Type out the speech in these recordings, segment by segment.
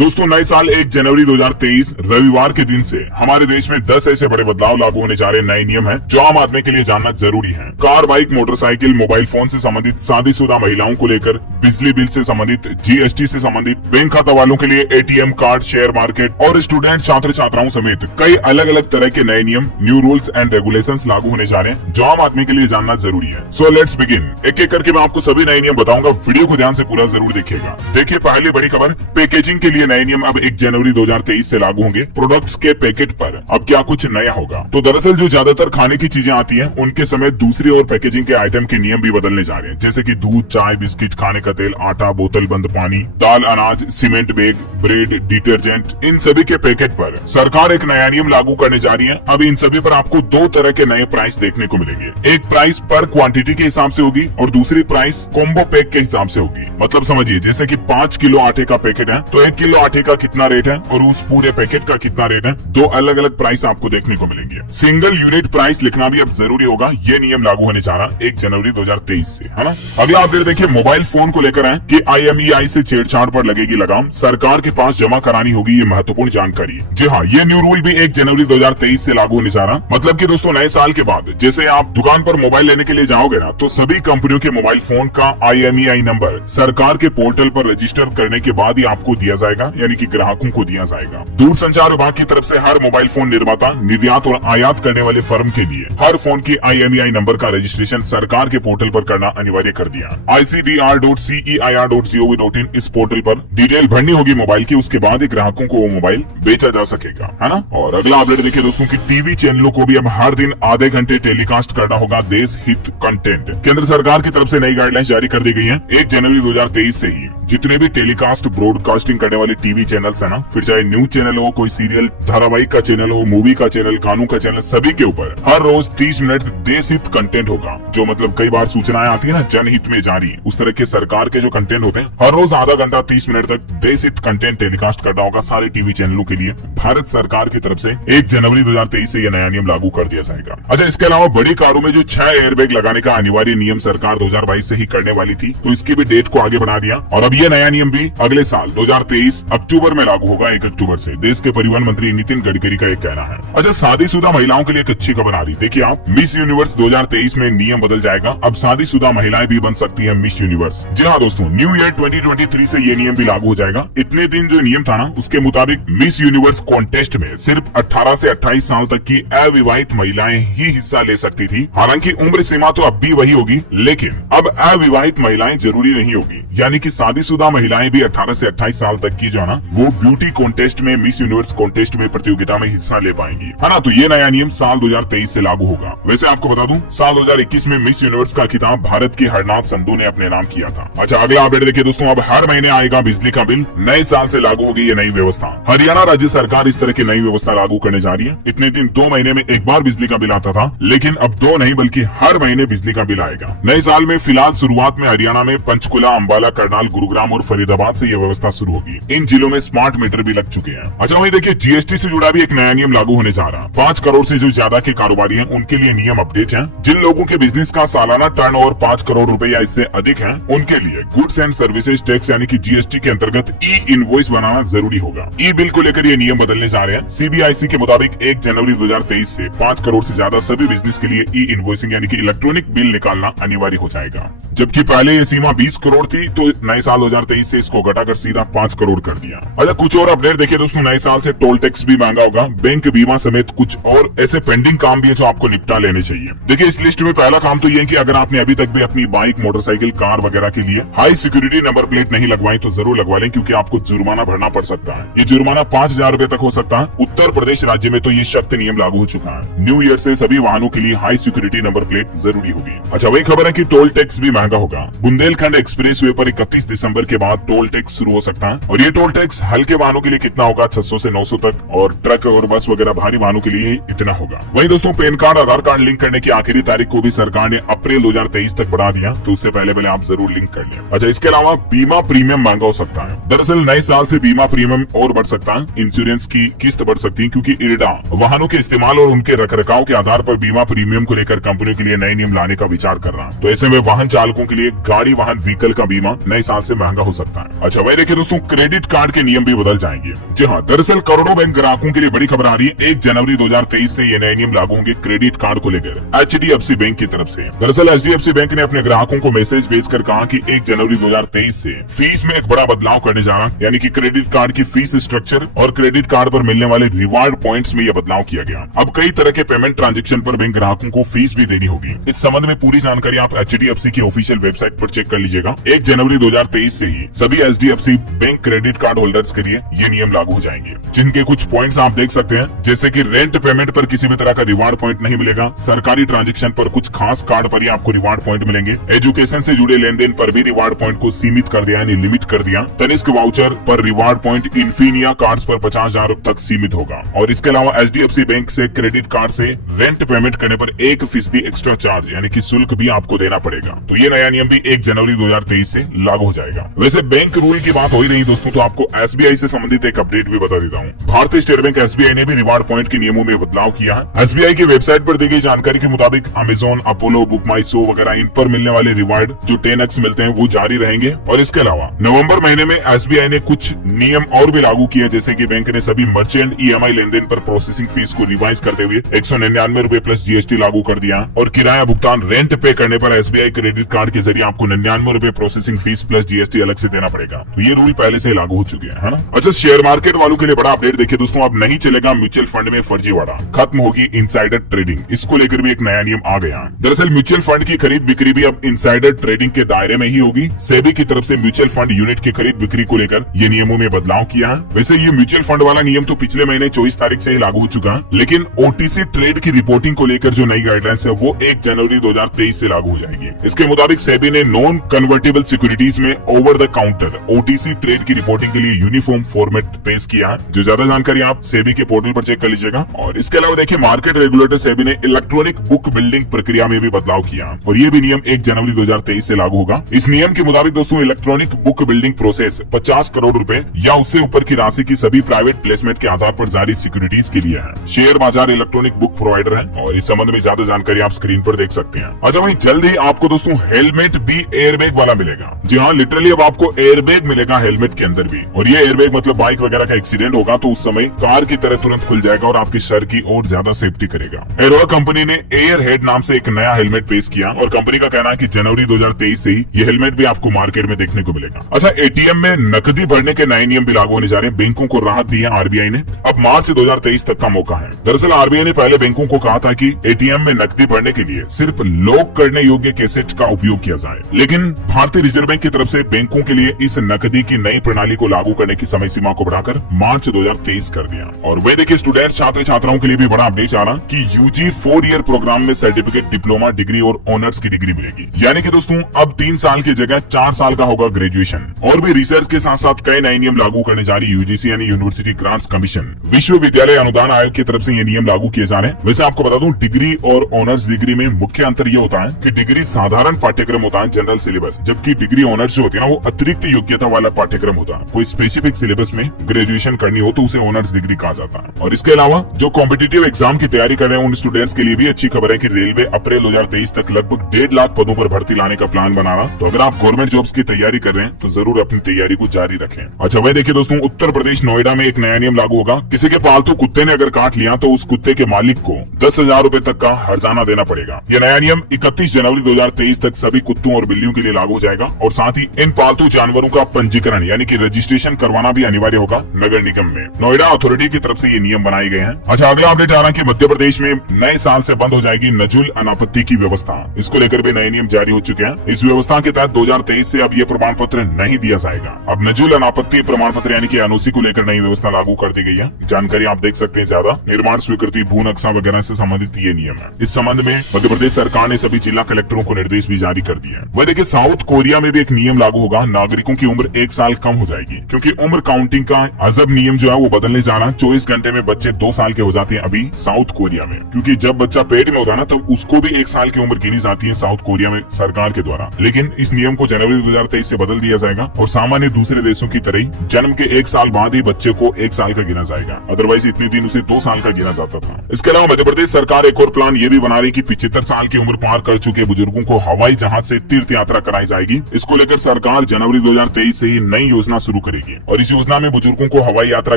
दोस्तों नए साल 1 जनवरी 2023 रविवार के दिन से हमारे देश में 10 ऐसे बड़े बदलाव लागू होने जा रहे नए नियम हैं जो आम आदमी के लिए जानना जरूरी है। Car, bike, motorcycle, mobile phone से संबंधित, शादीशुदा महिलाओं को लेकर, बिजली बिल से संबंधित, जीएसटी से संबंधित, बैंक खाता वालों के लिए एटीएम कार्ड, शेयर मार्केट और स्टूडेंट छात्र छात्राओं समेत कई अलग अलग तरह के नए नियम, न्यू रूल्स एंड रेगुलेशंस लागू होने जा रहे हैं जो आम आदमी के लिए जानना जरूरी है। So let's begin. एक एक करके मैं आपको सभी नए नियम बताऊंगा, वीडियो को ध्यान से पूरा जरूर देखिएगा। देखिए पहली बड़ी खबर, पैकेजिंग के लिए नए नियम अब 1 जनवरी 2023 से लागू होंगे। प्रोडक्ट्स के पैकेट पर अब क्या कुछ नया होगा? तो दरअसल जो ज्यादातर खाने की चीजें आती हैं उनके समेत दूसरी और पैकेजिंग के आइटम के नियम भी बदलने जा रहे हैं, जैसे कि दूध, चाय, बिस्किट, खाने का तेल, आटा, बोतल बंद पानी, दाल, अनाज, सीमेंट बैग, ब्रेड, डिटर्जेंट, इन सभी के पैकेट पर सरकार एक नया नियम लागू करने जा रही है। अब इन सभी पर आपको 2 तरह के नए प्राइस देखने को मिलेंगे। एक प्राइस पर क्वांटिटी के हिसाब से होगी और दूसरी प्राइस कॉम्बो पैक के हिसाब से होगी। मतलब समझिए, जैसे कि 5 किलो आटे का पैकेट है तो 1 किलो आटे का कितना रेट है और उस पूरे पैकेट का कितना रेट है, 2 अलग अलग प्राइस आपको देखने को मिलेंगे। सिंगल यूनिट प्राइस लिखना भी अब जरूरी होगा। ये नियम लागू होने जा रहा 1 जनवरी 2023 से, है ना। अगला अपडेट देखिए, मोबाइल फोन को लेकर है कि IMEI से छेड़छाड़ पर लगेगी लगाम, सरकार के पास जमा करानी होगी ये महत्वपूर्ण जानकारी। जी हाँ, ये न्यू रूल भी 1 जनवरी 2023 से लागू होने जा रहा। मतलब कि दोस्तों नए साल के बाद जैसे आप दुकान पर मोबाइल लेने के लिए जाओगे ना, तो सभी कंपनियों के मोबाइल फोन का IMEI नंबर सरकार के पोर्टल पर रजिस्टर करने के बाद ही आपको दिया जाएगा, यानी कि ग्राहकों को दिया जाएगा। दूरसंचार विभाग की तरफ से हर मोबाइल फोन निर्माता, निर्यात और आयात करने वाले फर्म के लिए हर फोन की IMEI नंबर का रजिस्ट्रेशन सरकार के पोर्टल पर करना अनिवार्य कर दिया। ICBR.CEIR.gov.in इस पोर्टल पर डिटेल भरनी होगी मोबाइल की, उसके बाद ही ग्राहकों को वो मोबाइल बेचा जा सकेगा, है ना। और अगला अपडेट देखिए दोस्तों की टीवी चैनलों को भी अब हर दिन आधे घंटे टेलीकास्ट करना होगा देश हित कंटेंट। केंद्र सरकार की तरफ से नई गाइडलाइंस जारी कर दी गई है। 1 जनवरी 2023 से ही जितने भी टेलीकास्ट ब्रॉडकास्टिंग करने वाले टीवी चैनल्स है ना, फिर चाहे न्यूज चैनल हो, कोई सीरियल धारावाहिक का चैनल हो, मूवी का चैनल, कानून का चैनल, सभी के ऊपर हर रोज 30 मिनट देश हित कंटेंट होगा। जो मतलब कई बार सूचनाएं आती है ना जनहित में जारी, उस तरह के सरकार के जो कंटेंट होते हैं, हर रोज आधा घंटा 30 मिनट तक देश हित कंटेंट टेलीकास्ट करना होगा सारे टीवी चैनलों के लिए। भारत सरकार की तरफ से 1 जनवरी 2023 से यह नया नियम लागू कर दिया जाएगा। अच्छा, इसके अलावा बड़ी कारों में जो 6 एयरबैग लगाने का अनिवार्य नियम सरकार 2022 से ही करने वाली थी, तो इसकी भी डेट को आगे बढ़ा दिया और अब यह नया नियम भी अगले साल 2023 अक्टूबर में लागू होगा, 1 अक्टूबर से। देश के परिवहन मंत्री नितिन गडकरी का एक कहना है। अच्छा, शादीशुदा महिलाओं के लिए एक अच्छी खबर आ रही। देखिए आप, मिस यूनिवर्स 2023 में नियम बदल जाएगा। अब शादीशुदा महिलाएं भी बन सकती है मिस यूनिवर्स। जी हाँ दोस्तों, न्यू ईयर 2023 से ये नियम भी लागू हो जाएगा। इतने दिन जो नियम था ना, उसके मुताबिक मिस यूनिवर्स कॉन्टेस्ट में सिर्फ 18 से 28 साल तक की अविवाहित महिलाएं ही हिस्सा ले सकती थी। हालांकि उम्र सीमा तो अब भी वही होगी, लेकिन अब अविवाहित महिलाएं जरूरी नहीं होगी। यानी कि शादीशुदा महिलाएं भी 18 से 28 साल तक की जो है ना, वो ब्यूटी कॉन्टेस्ट में, मिस यूनिवर्स कॉन्टेस्ट में प्रतियोगिता में हिस्सा ले पाएंगी, है ना। तो ये नया नियम साल 2023 से लागू होगा। वैसे आपको बता दूं, साल 2021 में मिस यूनिवर्स का खिताब भारत की हरनाथ संधू ने अपने नाम किया था। अच्छा, अगला अपडेट देखिए दोस्तों, अब हर महीने आएगा बिजली का बिल। नए साल से लागू होगी ये नई व्यवस्था। हरियाणा राज्य सरकार इस तरह की नई व्यवस्था लागू करने जा रही है। इतने दिन 2 महीने में एक बार बिजली का बिल आता था, लेकिन अब 2 नहीं बल्कि हर महीने बिजली का बिल आएगा। नए साल में फिलहाल शुरुआत में हरियाणा में पंचकुला, अंबाला, करनाल, गुरुग्राम और फरीदाबाद से यह व्यवस्था शुरू होगी। इन जिलों में स्मार्ट मीटर भी लग चुके हैं। अच्छा, वही देखिए जीएसटी से जुड़ा भी एक नया नियम लागू होने जा रहा है। 5 करोड़ से जो ज्यादा के कारोबारी हैं उनके लिए नियम अपडेट है। जिन लोगों के बिजनेस का सालाना टर्नओवर 5 करोड़ रुपए या इससे अधिक है, उनके लिए गुड्स एंड सर्विसेज टैक्स यानी कि जीएसटी के अंतर्गत ई इनवॉइस बनाना जरूरी होगा। ई बिल को लेकर ये नियम बदलने जा रहे हैं। CBIC के मुताबिक 1 जनवरी 2023 से 5 करोड़ से ज्यादा सभी बिजनेस के लिए ई इनवॉइसिंग यानी कि इलेक्ट्रॉनिक बिल निकालना अनिवार्य हो जाएगा। जबकि पहले ये सीमा 20 करोड़ थी, तो नए साल 2023 से इसको घटाकर सीधा 5 करोड़ कर दिया। अच्छा, कुछ और अपडेट देखिए दोस्तों, नए साल से टोल टैक्स भी महंगा होगा। बैंक, बीमा समेत कुछ और ऐसे पेंडिंग काम भी है जो आपको निपटा लेने चाहिए। देखिए इस लिस्ट में पहला काम तो ये है कि अगर आपने अभी तक भी अपनी बाइक, मोटरसाइकिल, कार वगैरह के लिए हाई सिक्योरिटी नंबर प्लेट नहीं लगवाई तो जरूर लगवा लें, क्योंकि आपको जुर्माना भरना पड़ सकता है। ये जुर्माना 5000 रुपए तक हो सकता है। उत्तर प्रदेश राज्य में तो ये सख्त नियम लागू हो चुका है। न्यू ईयर से सभी वाहनों के लिए हाई सिक्योरिटी नंबर प्लेट जरूरी होगी। अच्छा, वही खबर है कि टोल टैक्स भी महंगा होगा। बुंदेलखंड एक्सप्रेस वे पर 31 दिसंबर के बाद टोल टैक्स शुरू हो सकता है और ये टोल टैक्स हल्के वाहनों के लिए कितना होगा, 600 से 900 तक, और ट्रक और बस वगैरह भारी वाहनों के लिए इतना होगा। वहीं दोस्तों पैन कार्ड, आधार कार्ड लिंक करने की आखिरी तारीख को भी सरकार ने अप्रैल 2023 तक बढ़ा दिया, तो उससे पहले आप जरूर लिंक कर लें। अच्छा, इसके अलावा बीमा प्रीमियम महंगा हो सकता है। दरअसल नए साल से बीमा प्रीमियम और बढ़ सकता है। इंश्योरेंस की किस्त बढ़ सकती है, क्योंकि इरडा वाहनों के इस्तेमाल और उनके रखरखाव के आधार पर बीमा प्रीमियम को लेकर कंपनियों के लिए नए नियम लाने का विचार कर रहा है। तो ऐसे में वाहन चालकों के लिए गाड़ी वाहन व्हीकल का बीमा बीमा नए साल से महंगा हो सकता है। अच्छा वही देखिए दोस्तों, क्रेडिट कार्ड के नियम भी बदल जाएंगे। जी हाँ, दरअसल करोड़ों बैंक ग्राहकों के लिए बड़ी खबर आ रही है। 1 जनवरी 2023 से ये नए नियम लागू होंगे क्रेडिट कार्ड को लेकर HDFC बैंक की तरफ से। दरअसल HDFC बैंक ने अपने ग्राहकों को मैसेज भेजकर कहा कि 1 जनवरी 2023 से फीस में एक बड़ा बदलाव करने जा रहा है, यानी कि क्रेडिट कार्ड की फीस स्ट्रक्चर और क्रेडिट कार्ड पर मिलने वाले रिवार्ड पॉइंट्स में यह बदलाव किया गया। अब कई तरह के पेमेंट ट्रांजैक्शन पर बैंक ग्राहकों को फीस भी देनी होगी। इस संबंध में पूरी जानकारी आप HDFC की ऑफिशियल वेबसाइट पर चेक कर लीजिएगा। 1 जनवरी 2023 से ही सभी HDFC bank credit card holders के लिए ये नियम लागू हो जाएंगे, जिनके कुछ पॉइंट्स आप देख सकते हैं, जैसे कि रेंट पेमेंट पर किसी भी तरह का रिवार्ड पॉइंट नहीं मिलेगा। सरकारी ट्रांजैक्शन पर कुछ खास कार्ड पर ही आपको रिवार्ड पॉइंट मिलेंगे। एजुकेशन से जुड़े लेन देन पर भी रिवार्ड पॉइंट को सीमित कर दिया, यानी लिमिट कर दिया। तनिष्क वाउचर पर रिवार्ड पॉइंट इन्फिनिया कार्ड्स पर 50,000 तक सीमित होगा। और इसके अलावा HDFC बैंक से क्रेडिट कार्ड से रेंट पेमेंट करने पर 1% एक्स्ट्रा चार्ज यानी कि शुल्क भी आपको देना पड़ेगा। तो ये नया नियम भी 1 जनवरी 2023 से लागू हो जाएगा। वैसे बैंक रूल की बात हो ही रही दोस्तों, तो आपको SBI से संबंधित एक अपडेट भी बता देता हूँ। भारतीय स्टेट बैंक SBI ने भी रिवार्ड पॉइंट के नियमों में बदलाव किया है। SBI की वेबसाइट पर दी गई जानकारी के मुताबिक अमेजोन, अपोलो, बुक माई शो वगैरह इन पर मिलने वाले रिवार्ड जो 10x मिलते हैं वो जारी रहेंगे। और इसके अलावा नवंबर महीने में SBI ने कुछ नियम और भी लागू किए, जैसे कि बैंक ने सभी मर्चेंट EMI लेन देन पर प्रोसेसिंग फीस को रिवाइज करते हुए 199 रुपए प्लस GST लागू कर दिया। और किराया भुगतान रेंट पे करने पर SBI क्रेडिट कार्ड के जरिए आपको 99 रुपए प्रोसेसिंग फीस प्लस GST अलग से देना पड़ेगा। तो ये रूल पहले से लागू हो चुके हैं, है ना। अच्छा, शेयर मार्केट वालों के लिए बड़ा अपडेट देखिए दोस्तों, अब नहीं चलेगा म्यूचुअल फंड में फर्जीवाड़ा, खत्म होगी इनसाइडर ट्रेडिंग। इसको लेकर भी एक नया नियम आ गया। दरअसल म्यूचुअल फंड की खरीद बिक्री भी अब इनसाइडर ट्रेडिंग के दायरे में ही होगी। सेबी की तरफ से म्यूचुअल फंड यूनिट की खरीद बिक्री को लेकर ये नियमों में बदलाव किया है। वैसे ये म्यूचुअल फंड वाला नियम तो पिछले महीने 24 तारीख से ही लागू हो चुका है, लेकिन OTC ट्रेड की रिपोर्टिंग को लेकर जो नई गाइडलाइंस है वो 1 जनवरी 2023 से लागू हो जाएगी। इसके मुताबिक सेबी ने नॉन कन्वर्टेबल सिक्योरिटीज में over the counter OTC trade की रिपोर्टिंग के लिए यूनिफॉर्म फॉर्मेट पेश किया है। जो ज्यादा जानकारी आप सेबी के पोर्टल पर चेक कर लीजिएगा। और इसके अलावा देखिए, मार्केट रेगुलेटर सेबी ने इलेक्ट्रॉनिक बुक बिल्डिंग प्रक्रिया में भी बदलाव किया और ये भी नियम 1 जनवरी 2023 से लागू होगा। इस नियम के मुताबिक दोस्तों, electronic book building process 50 crore रुपए या उससे ऊपर की राशि की सभी प्राइवेट प्लेसमेंट के आधार पर जारी सिक्योरिटीज के लिए है। शेयर बाजार इलेक्ट्रॉनिक बुक प्रोवाइडर है और इस संबंध में ज्यादा जानकारी आप स्क्रीन पर देख सकते हैं। अच्छा, वहीं जल्द ही आपको दोस्तों हेलमेट भी एयरबैग वाला मिलेगा। जी हाँ, लिटरली अब आपको एयरबैग मिलेगा हेलमेट के अंदर भी। और ये एयरबैग मतलब बाइक वगैरह का एक्सीडेंट होगा तो उस समय कार की तरह तुरंत खुल जाएगा और आपके सर की और ज्यादा सेफ्टी करेगा। एरोवा कंपनी ने एयर हेड नाम से एक नया हेलमेट पेश किया और कंपनी का कहना है कि जनवरी 2023 से ही ये हेलमेट भी आपको मार्केट में देखने को मिलेगा। अच्छा, ATM में नकदी भरने के नए नियम भी लागू होने जा रहे हैं। बैंकों को राहत दी है RBI ने। अब मार्च 2023 तक का मौका है। दरअसल RBI ने पहले बैंकों को कहा था कि ATM में नकदी भरने के लिए सिर्फ लॉक करने योग्य कैसेट का उपयोग किया जाए, लेकिन भारतीय रिजर्व बैंक की तरफ से बैंकों के लिए इस नकदी की नई प्रणाली को लागू करने की समय सीमा को बढ़ाकर मार्च 2023 कर दिया। और वे देखिए, स्टूडेंट छात्र छात्राओं के लिए भी बड़ा अपडेट आ रहा कि UG 4 ईयर प्रोग्राम में सर्टिफिकेट, डिप्लोमा, डिग्री और ऑनर्स की डिग्री मिलेगी। यानी कि दोस्तों अब 3 साल की जगह 4 साल का होगा ग्रेजुएशन। और भी रिसर्च के साथ साथ कई नए नियम लागू करने जा रही UGC यानी यूनिवर्सिटी ग्रांट्स कमीशन, विश्वविद्यालय अनुदान आयोग की तरफ से ये नियम लागू किए जा रहे हैं। वैसे आपको बता दूं, डिग्री और ऑनर्स डिग्री में मुख्य अंतर ये होता है कि डिग्री साधारण पाठ्यक्रम होता है, जनरल सिलेबस, जबकि डिग्री ऑनर्स जो होती है ना, वो अतिरिक्त योग्यता वाला पाठ्यक्रम होता है। कोई स्पेसिफिक सिलेबस में ग्रेजुएशन करनी हो तो उसे ऑनर्स डिग्री कहा जाता है। और इसके अलावा जो कॉम्पिटिटिव एग्जाम की तैयारी कर रहे हैं उन स्टूडेंट्स के लिए भी अच्छी खबर है कि रेलवे अप्रैल 2023 तक लगभग 1.5 लाख पदों पर भर्ती लाने का प्लान बना रहा। तो अगर आप गवर्नमेंट जॉब्स की तैयारी कर रहे हैं तो जरूर अपनी तैयारी को जारी रखें। अच्छा, वही देखिए दोस्तों, उत्तर प्रदेश नोएडा में एक नया नियम लागू होगा। किसी के पालतू कुत्ते ने अगर काट लिया तो उस कुत्ते के मालिक को 10,000 रुपए तक का हर्जाना देना पड़ेगा। यह नया नियम 31 जनवरी 2023 तक सभी कुत्तों और बिल्लियों के लिए लागू हो जाएगा और साथ ही इन पालतू जानवरों का पंजीकरण यानी कि रजिस्ट्रेशन करवाना भी अनिवार्य होगा नगर निगम में। नोएडा अथॉरिटी की तरफ से ये नियम बनाए गए हैं। अच्छा, अगला अपडेट आ रहा है कि मध्य प्रदेश में नए साल से बंद हो जाएगी नजुल अनापत्ति की व्यवस्था। इसको लेकर भी नए नियम जारी हो चुके हैं। इस व्यवस्था के तहत 2023 से अब ये प्रमाण पत्र नहीं दिया जाएगा। अब नजुल अनापत्ति प्रमाण पत्र यानी कि NOC को लेकर नई व्यवस्था लागू कर दी गई है। जानकारी आप देख सकते हैं। ज्यादा निर्माण स्वीकृति, भू नक्शा वगैरह से संबंधित ये नियम है। इस संबंध में मध्य प्रदेश सरकार ने सभी जिला कलेक्टरों को निर्देश भी जारी कर दिए हैं। वह देखिए, साउथ कोरिया में भी एक नियम लागू होगा। नागरिकों की उम्र 1 साल कम हो जाएगी क्योंकि उम्र काउंटिंग का अजब नियम जो है वो बदलने जा रहा है। 24 घंटे में बच्चे 2 साल के हो जाते हैं अभी साउथ कोरिया में, क्योंकि जब बच्चा पेट में होता है ना तब उसको भी 1 साल की उम्र गिनी जाती है साउथ कोरिया में सरकार के द्वारा। लेकिन इस नियम को जनवरी 2023 से बदल दिया जाएगा और सामान्य दूसरे देशों की तरह ही जन्म के 1 साल बाद ही बच्चे को 1 साल का गिना जाएगा। अदरवाइज इतने दिन उसे 2 साल का गिना जाता था। इसके अलावा मध्य प्रदेश सरकार एक और प्लान ये भी बना रही कि 75 साल की उम्र पार कर चुके बुजुर्गों को हवाई जहाज से तीर्थ यात्रा कराई जाएगी। इसको लेकर सरकार जनवरी 2023 से ही नई योजना शुरू करेगी और इस योजना में बुजुर्गों को हवाई यात्रा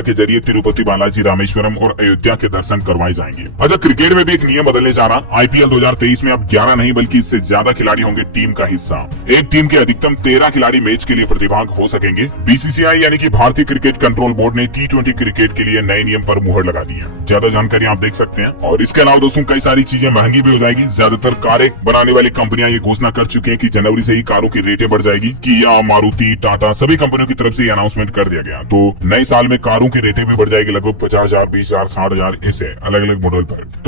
के जरिए तिरुपति बालाजी, रामेश्वरम और अयोध्या के दर्शन करवाए जाएंगे। अच्छा, क्रिकेट में भी एक नियम बदलने जा रहा। आईपीएल 2023 में अब 11 नहीं बल्कि इससे ज्यादा खिलाड़ी होंगे टीम का हिस्सा। एक टीम के अधिकतम 13 खिलाड़ी मैच के लिए प्रतिभाग हो सकेंगे। बीसीसीआई यानी कि भारतीय क्रिकेट कंट्रोल बोर्ड ने T20 क्रिकेट के लिए नए नियम पर मुहर लगा दी है। ज्यादा जानकारी आप देख सकते हैं। और इसके अलावा दोस्तों कई सारी चीजें महंगी भी हो जाएगी। ज्यादातर कारें बनाने वाली कंपनियां ये घोषणा कर चुकी हैं कि जनवरी से ही कारों की रेटें बढ़ जाएगी। किया, मारुति, टाटा सभी कंपनियों की तरफ से अनाउंसमेंट कर दिया गया। तो नए साल में कारों की रेटें भी बढ़ जाएगी, लगभग 50,000, 20,000, 60,000 ऐसे अलग अलग मॉडल पर।